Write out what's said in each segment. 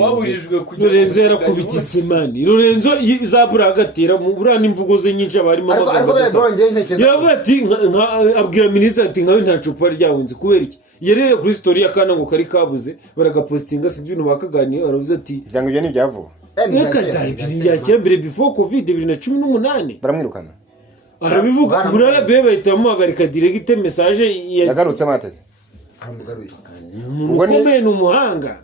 wabujijwe kujya Lorenzo yarakubititse mani Lorenzo izabura agatera mu burana imvugo ze nyinshi abarimo yaravuga ati abwira ministre ati nkawe nta cupa ryawunze kubera iki yerere kuri story yakana ngo kari kabuze baragapostinga sinzi ibintu bakaganiye aravuze ati byango byo nibyavuga yakira mbere before covid 2018 baramwirukana arabivuga murara be bahita muhagarika direct message yagarutse mateze amugaruye ukomeye n'umuhanga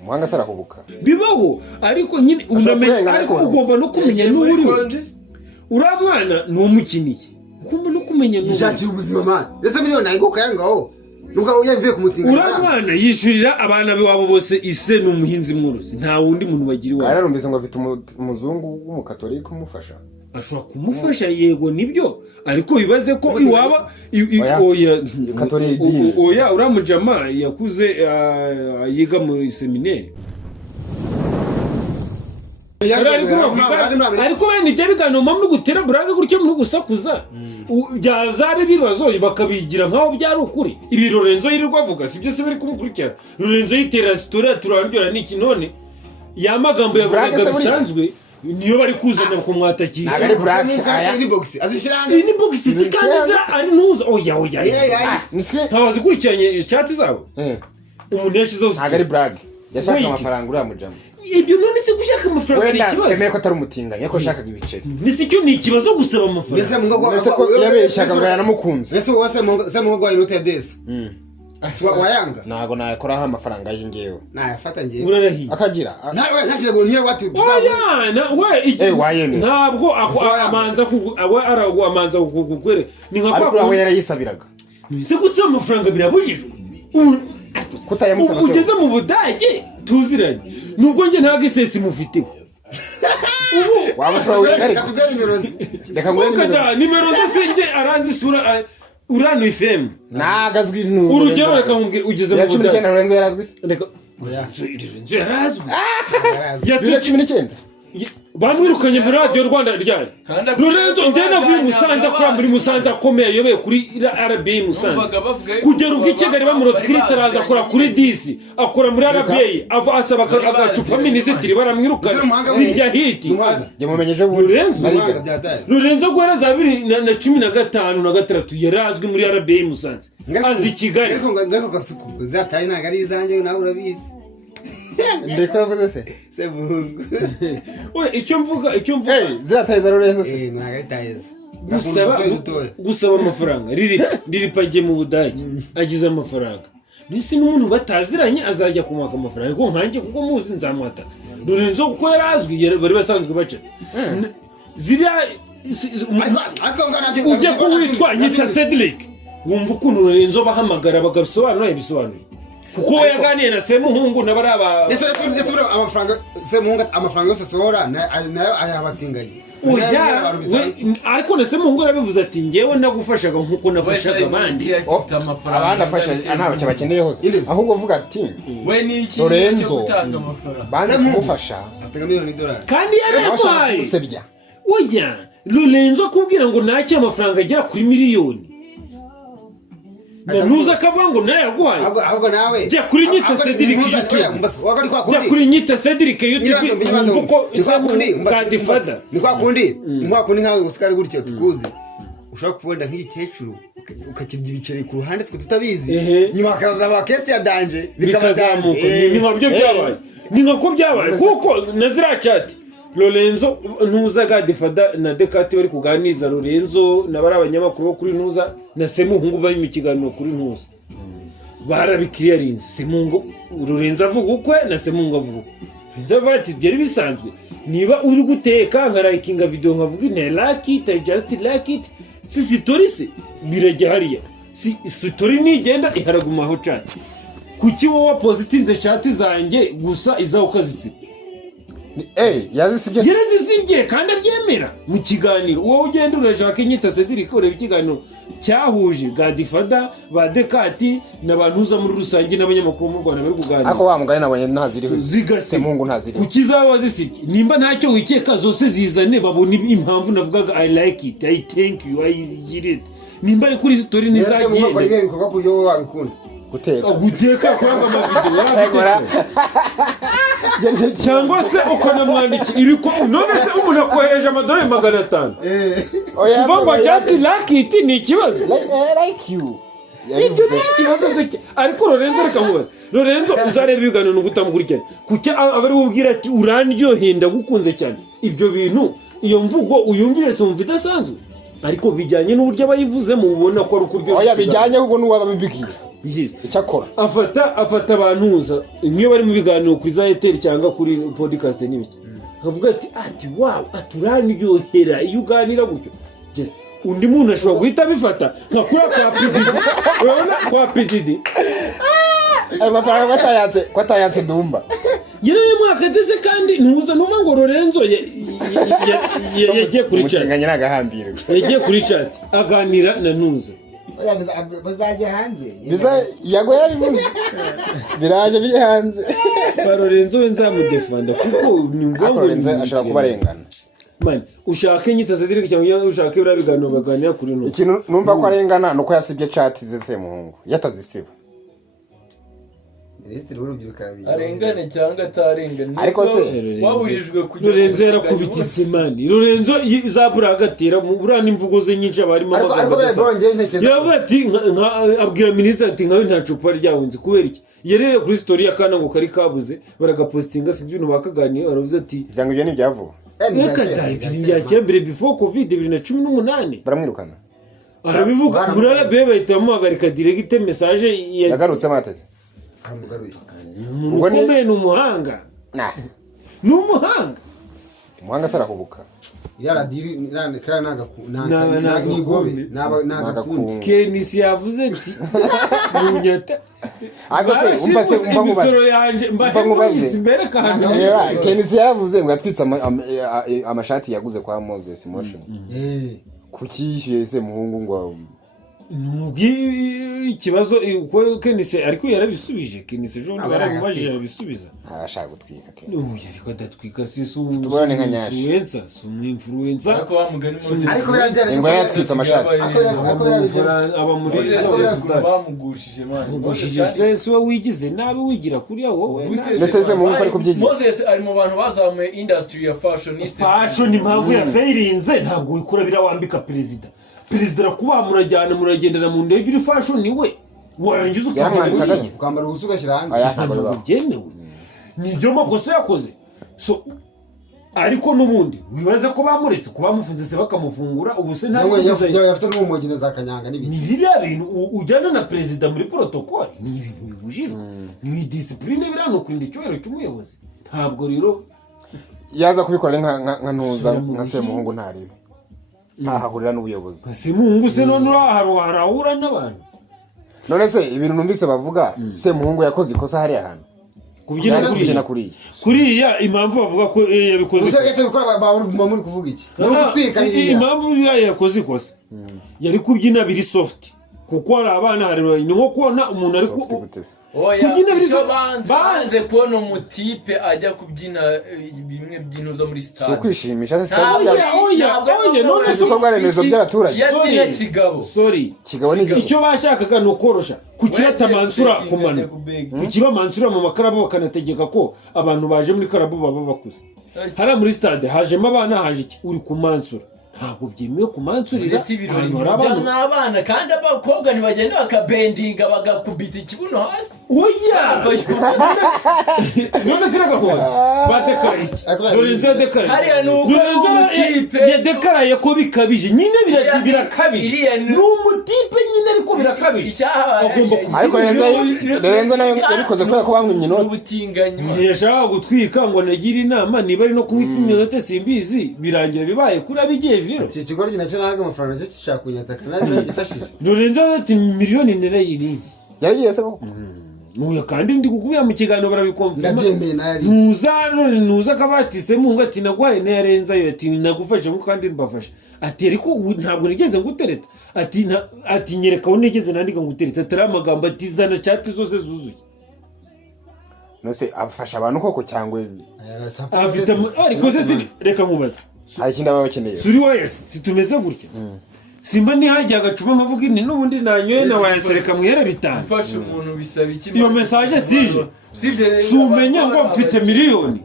umuhanga sarahubuka bibaho ariko nyine unamenye ariko ugomba no kumenya n'uri uramwana n'umukiniye ugomba no kumenya yishakira ubuzima man ese miliyoni ayiguka yangaho nuko yavuye kumutinga uramwana yishurira abana be wabo bose ise n'umuhinzi mworozi nta wundi muntu bagira iwawe yararumvise ngo afite umuzungu w'umukatolika umufasha ashobora kumufasha yego nibyo ariko bibaze ko iwaba oya uramujama yakuze yiga mu seminari ariko bene ibyo biganiro mpamvu gutera buraga gutyo mu gusakuza byazabe bibazo bakabigira nkaho byari ukuri ibi Lorenzo yirirwa avuga sibyo se bari kumukurikira Lorenzo yitera story turandura niki none ya magambo yavugaga bisanzwe niyo bari kuzana kumwatakira nagari brag inbox azishiranga inbox sikanza ari nuza oya ntabazi kurikiranye chat zabo umuntu yashizeho nagari brag yashaka amafaranga uri amujama ibyo none se gushaka amafaranga ni ikibazo wenda ko atari umutinganya yako shakaga ibiceri nisi cyo ni ikibazo gusaba amafaranga ese ko yabeshyaga ngo yanamukunze ese wase mungo gwa inote desi wayanga nago nakoraho amafaranga y'ingewe nayafata ngiye urarahiye akagira nawe ntakire ngo niye wati oya na we ntabwo amanza aragwa amanza kukwere ni nka kwa aho yarayisabiraga nise gusaba amafaranga birabujijwe kutayamusaba ugeze mu Budage tuziranye nubwo nge ntago isesi mufiteho wamufra wegarika reka ngo nimero zose aranzi sura urano FM nagazwi n'ubu urugero reka nkubwire ugeze mu Budage 19 Lorenzo yarazwi reka Lorenzo yarazwi ya 19 bamwirukanye muri Radio Rwanda ryari Lorenzo ndena vuye Musanza kwa muri Musanza akomeye yobeye kuri RBA Musanza kugera ubwo Kigali bamurota kuri taraza akora kuri 10 akora muri RBA ava asaba agacupa minisitiri baramwirukana bijya hiti je mumenyeje Lorenzo gwara za 2015 na 3 yarazwi muri RBA Musanza azi Kigali ngako kasuku zataye nagari izanjye nawe urabizi ndeka vuze se semungu oya icyo mvuga ziratayiza Lorenzo se nagahitayiza gusaba amafaranga riri pagiye mu Budage agize amafaranga nisi n'umuntu bataziranye azajya kumwaka amafaranga ariko nkanjye kuko muzi nzamwata Lorenzo kuko yarazwi bari basanzwe baca ziriya ujya kuwitwa nyita Cedric wumva ukuntu Lorenzo bahamagara bagasobanura ibisobanuro kuko yaganiye na Semuhungu nabaraba ese amafaranga yose sohora nayo ayabatinganye ariko na Semuhungu arabivuze ati ngewe nagufashaga nkuko nafashaga abandi afasha ntawe cyabakeneye hose ahubwo vuga ati we ni iki Lorenzo gutanga amafaranga bandi kumufasha afite miliyoni $1 kandi yarabaye usebya oya Lorenzo kubwira ngo nacyo amafaranga agera kuri miliyoni nuza kavuga ngo nayaguhaye ahubwo nawe jya kuri nyita Cedric YouTube jya kuri nyita Cedric YouTube kuko Godfather ni kwa kundi nkawe usikari gutyo tukuzi ushaka kubonda nk'igikecuru ukakirya ibiceri ku ruhande twe tutabizi nyuma akaza abakesi ya danje bikazamuka ni nkabyo byabaye ni nkako byabaye kuko nazira chat Lorenzo ntuza Godfather na Dekati bari kuganiza Lorenzo nabari abanyamakuru bo kuri ntuza na Semuhungu bari mu kiganiro kuri ntuza barabikiriyarinze Semuhungu Lorenzo avuga ukwe na Semuhungu avuga bizavati byari bisanzwe niba uri guteka nkarayikinga video nkavuga ne like it I just like it si story se birajya hariya si story nigenda iharagumaho chat kuki wowe positive chat zanjye gusa izawukazitse yazisibye kandi abyemera mu kiganiro wowe ugenda urashaka inyita Cedric ureba ikiganiro cyahuje Godfather ba Dekati n'abantuza muri rusange n'abanyamakuru mu Rwanda bari kuganira ako wamugane nabanye ntaziriho Semungu ntaziriho ukizaba zisibye nimba ntacyo wikeka zose zizane babona impamvu navugaga I like it I thank you I get it nimba ari kuri story nizagiye ibikorwa ku yo wabikunda guteka kwanga amavideo cyangwa se ukanamwandikira iriko none se umuntu akohereje amadolari 500 uvuga ngo just like it ni ikibazo like you ikibazo se ariko Lorenzo reka mubaze Lorenzo uzareba ibiganiro n'ugutamukurikirana kuki abari ubwira ati urandyoheye ndagukunze cyane ibyo bintu iyo mvugo uyumvire se umva idasanzwe ariko bijyanye n'uburyo abayivuzemo ubona ko ari ukuryo oya bijyanye ahubwo n'uwababibwira icyakora afata abantuza nk'iyo bari mu biganiro kuri za Airtel cyangwa kuri podcast n'ibiki akavuga ati wow aturandyohera iyo uganira gutyo just undi muntu ashobora guhita bifata nka kuri kwa PDD urabona kwa PDD amafaranga ko atayanse ndumva yaraye mwaka ndetse kandi ntuza numva ngo Lorenzo yagiye kuri chat umutinganya nagahambirwe yagiye kuri chat aganira na ntuza bazajya hanze yago yabivuze biraje biri hanze Lorenzo nzamudefanda kuko nimvuga ngo ashaka kubarengana man ushaka inyitaze dirike cyangwa ushaka ibira biganiro baganira kuri no ikintu numva ko arengana nuko yasibye chat ze Semuhungu yatazisiba Minisitiri w'urubyiruko arengane cyangwa atarengane ariko se wabujijwe kujya Lorenzo yarakubititse mani Lorenzo zabura agatera mu burana imvugo ze nyinshi abarimo ariko bongeye ntekereza yavuga ati abwira minisitiri ati nkawe nta cupa ryahunze kubera iki yerere kuri story yakana ngo kari kabuze baragapostinga sinzi ibintu bakaganiye baravuze ati byanga ibyo n'ibyavuga yakira mbere before covid 2018 baramwirukana arabivuga murara bebe bahita bamuhagarika direct message yagarutse mateze aramugaruye umuntu ukomeye n'umuhanga umuhanga sarahubuka yaradiri nagakunde Kenisi yavuze ati munyata agase umbase imisoro yanje mbamubaze imbere kandi Kenisi yaravuze ngo yatwitse amashati yaguze kwa Moses Motion kuki Semuhungu ngo nugi ikibazo uko Kenisi ariko yarabisubije Kenisi jo baramubajije arabisubiza ashaka gutwika Kenisi ariko adatwika sisu tubone nka nyashi influencer ariko bamugani Moses ngo yatwitse amashati aba muri bamugushije man mugushije se wigize nabi wigira kuri wowe ndetse Semuhungu ariko byigiye Moses ari mu bantu bazamuye industry ya fashion impamvu ya fairinze ntabwo wikura birawambika president arakuba muragendana mu ndege uri fashion niwe warangiza ukambara ubusa ugashyira hanze ntabwo byemewe nibyo makosa yakoze so ariko n'ubundi wibaze ko bamuretse ko bamufunze se bakamufungura ubu se ntabwo yafite n'umugine za kanyanga n'ibindi ni biriya bintu ujyana na perezida muri protocole ni ibintu bibujijwe ni discipline birano kurinda icyubahiro cy'umuyobozi ntabwo rero yaza kubikora nka ntuza nka Semuhungu ntaribe ntahahurira n'ubuyobozi Semuhungu se none harahura n'abantu none se ibintu numvise bavuga Semuhungu yakoze ikosa hari ahantu kubyina kuriya impamvu bavuga ko yabikoze usagete bikora muri kuvuga iki impamvu yakoze ikosa yari kubyina biri soft kuko hari abana hari ni nko kubona umuntu ari kubyina biri banze kubona umutipe ajya kubyina bimwe by'intuzo muri stade so kwishimisha se oya none se ko remezo by'abaturage yabyina kigabo kigabo ni icyo bashakaga no korosha kukirata mansura kumana kukiba mansura mu makarabo bakanategeka ko abantu baje muri karabo baba bakuze hari muri stade hajemo abana haje iki uri ku mansura ntabwo byemewe kumansurira ahantu hari abantu n'abana kandi abakobwa ntibagenda bakabendinga bagakubita ikibuno hasi oya none ziragahoza badekara iki Lorenzo yadekara hariya Lorenzo yadekaraye ko bikabije nyine birakabije n'umutipe nyine ariko birakabije ariko Lorenzo nayo yabikoze kubera ko bamwimye inoti ubutinganyi yashaka gutwika ngo nagira inama niba ari no kumwita inoti simbizi birangira bibaye kuri abigiye iki kigo nacyo nahaga amafaranga cyo gishaka kunyataka nazo gifashije Lorenzo ati miliyoni nerayiringi yagiye se ko nuya kandi ndi kukubya mu kiganiro barabikomfirma ndabyemeye nari nuza kabatise mungu ati nagwaye narenza yo ati nagufashe ngo kandi mbafashe ati ariko ntabwo nigeze ngutereta ati nyereka wo nigeze nandika ngutereta atari amagambo ati zana chat zose zuzuye nose afasha abantu koko cyangwa afite ariko se reka nkubaza hari ikindi baba bakeneye suri wese situmeze gutya simba nihagiye agacuma nkavuga ni n'ubundi nanyoye na wayasereka muhere bitanu ufasha umuntu bisaba iki iyo message sije si umenya ngo mfite miliyoni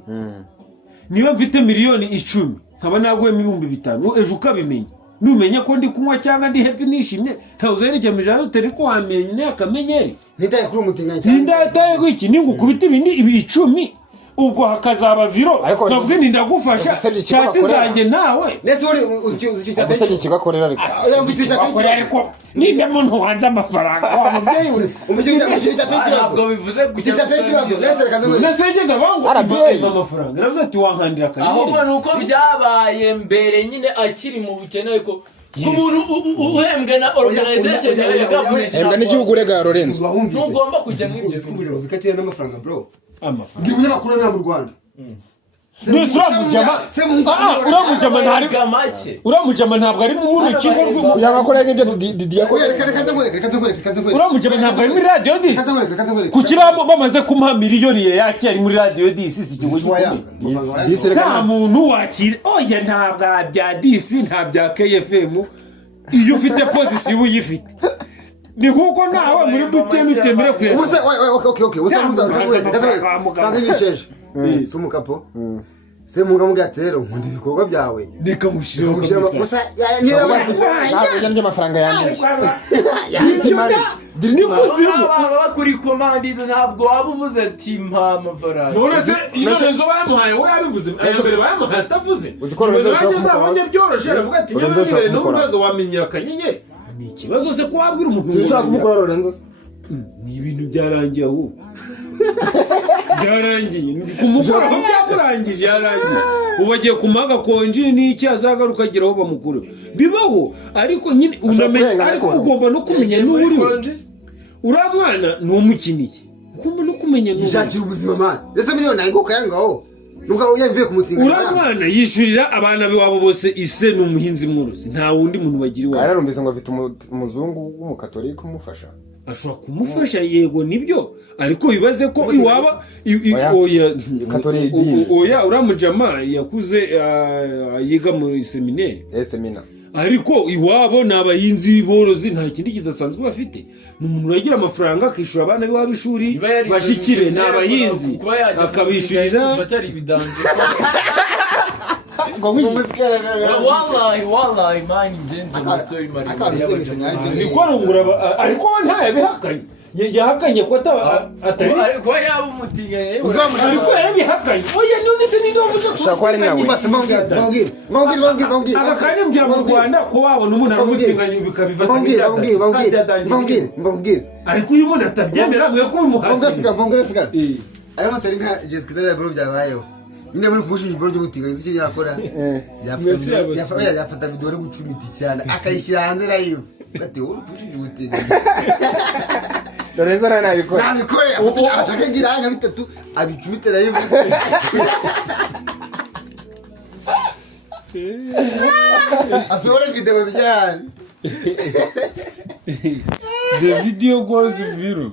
niba mfite miliyoni 10 nkaba nagwemo 5,000 ejo ukabimenya numenya ko ndi kunywa cyangwa ndi happy nishimye ntawuzerekeje aho utari ko wamenye ne akamenyeri nitaye kuri umutinganya cyane ndataye gwiki ningukubita ibindi 10 ubwo hakazaba viro navuze ni ndagufasha chati zanjye nawe nese uri uzi Agusabye ikigakorera ariko. ariko ninde muntu wanze amafaranga wa mubyeyi we ntabwo bivuze kujya nasegeza bangu RBA. amafaranga navuze ati wankandira ahubwo akanyeri nuko byabaye mbere nyine akiri mu bukene ariko umuntu uhembwe na organization ya government Embwa n'igihugu rega Lorenzo. ntugomba kujya mwinjiza ubuyobozi katira n'amafaranga bro amafaranga ndi umunyamakuru nta mu Rwanda uramujama ntabwo ari mu rukiko rw'umuntu Yabakorega ibyo Didier ko uramujama ntabwo ari muri radio disi kuki bamaze kumuha miliyoni yake ari muri radio disi si gihugu nta muntu wakira oya ntabwo bya disi nta bya KFM iyo ufite position uyifite ni kuko nawe muri butemu temere kwesa sumukapo se munga mugatero nkunda ibikorwa byawe nikamushira gusa niraba ntabwo amafaranga yanjye. ni kuzimu bakuri komandi ntabwo waba uvuze ati mpa amafaranga none se iyo Lorenzo bamuhaye we yabivuze mbere bamuhaye atavuze Uziko Lorenzo abanye byoroshye aravuga ati nyine n'ububazo wamenyera akanyenyeri ni ikibazo se ko wabwira umuntu Sinshaka kumukora Lorenzo. ni ibintu byarangiye aho byarangiye kumukora aho byamurangije yarangiye ubu agiye kumaga konji n'iki azagaruka agira aho bamukuru bibaho ariko nyine unamenye ariko ugomba no kumenya n'uri uriya mwana ni umukiniye ugomba no kumenya n'uri yishakira ubuzima man ese miliyoni nayinguka yangaho nuko yavuye ku mutinga uriya mwana yishyurira abana b'iwabo bose ise ni umuhinzi mworozi nta wundi muntu bagira iwabo Narumvise ngo afite umuzungu w'umukatolika umufasha. ashobora kumufasha yego nibyo ariko bibaze ko iwaba oya uramujama yakuze yiga muri seminari Semina. ariko iwabo ni abahinzi borozi nta kindi kidasanzwe bafite ni umuntu uragira amafaranga akishyura abana b'iwabo ishuri bashikire ni abahinzi akabishyurira wallahi mani ngenzi mu story mari nikorungura ariko ntayabihakanye yahakanye ko atari ariko yaba umutinganye ariko yarabihakanye oya none se ni ndovuze ko Shaka ari nawe. mbongire akakanye mbwira mu Rwanda ko wabona umuntu aramutinganye bikabivata mbongire ariko uyu muntu atabyemera mwe ko bimuhatiriza mbongire aya masari nka Jessica Kizana bro byabayeho nyine muri kumushinja ibiro by'ubutinganyi icyo yakora yafata video ari gucumita cyane akayishyira hanze live ati wowe kumushinja ubutinganyi Lorenzo nabikora. ashaka ngira anya bitatu abicumite live asore video zijyana the video goes viral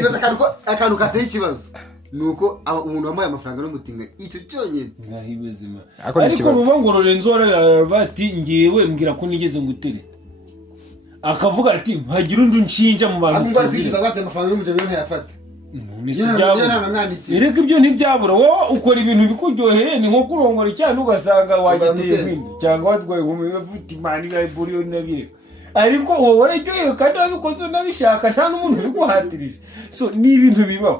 ibaza akantu kateye ikibazo nuko umuntu wambaye amafaranga n'umutinga icyo cyonyine nkahibezima Ako ni ariko ikibazo. ruva ngo Lorenzo arabati ngiyewe mbwira ko nigeze ngutereta akavuga ati hagira undi nshinja mu bantu ngo kwikiza bate amafaranga y'umujyi ntiyafata none se byabura ereka ibyo ntibyabura wowe ukora ibintu bikuryoheye ni nko kurongora cyane ugasanga wagiteye nk'indi cyangwa watwaye umuvuta imana iburiyo nabireka ariko wowe wararyohewe kandi wabikoze unabishaka nta n'umuntu ubiguhatirije so ni ibintu bibaho